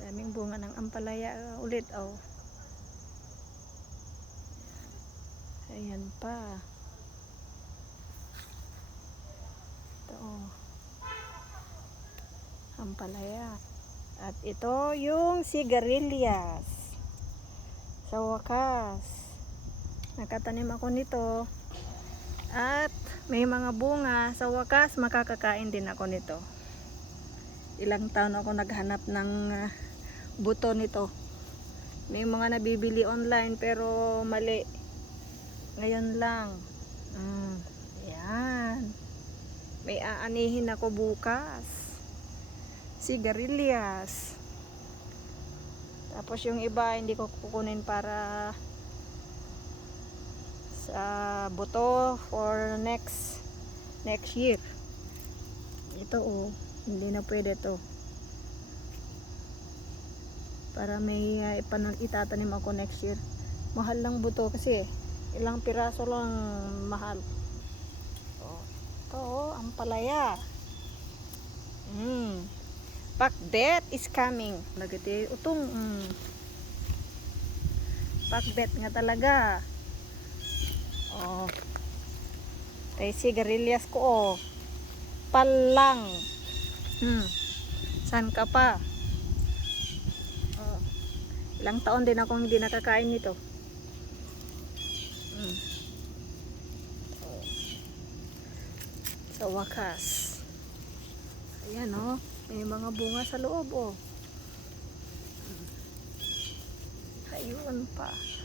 Daming bunga ng ampalaya ulit, oh. Ayan pa. Ito, oh. Ampalaya. At ito yung sigarilyas. Sa wakas, nakatanim ako nito. At may mga bunga. Sa wakas, makakakain din ako nito. Ilang taon ako naghanap ng buto nito. May mga nabibili online pero mali. Ngayon lang. Ayan. May aanihin ako bukas. Sigarilyas. Tapos yung iba hindi ko kukunin para sa buto for next year. Ito, oh, hindi na pwede to. Para may itatanim ako next year. Mahal lang buto kasi ilang piraso lang mahal. Ito, oh, ampalaya. Pakbet is coming. Nagati utong. Pakbet nga talaga. Oh. Tay sigarilyas ko, oh. Palang. San ka pa? Oh. Ilang taon din akong hindi nakakain nito. Sa wakas. Ayan, oh. May mga bunga sa loob, oh. Ayun pa.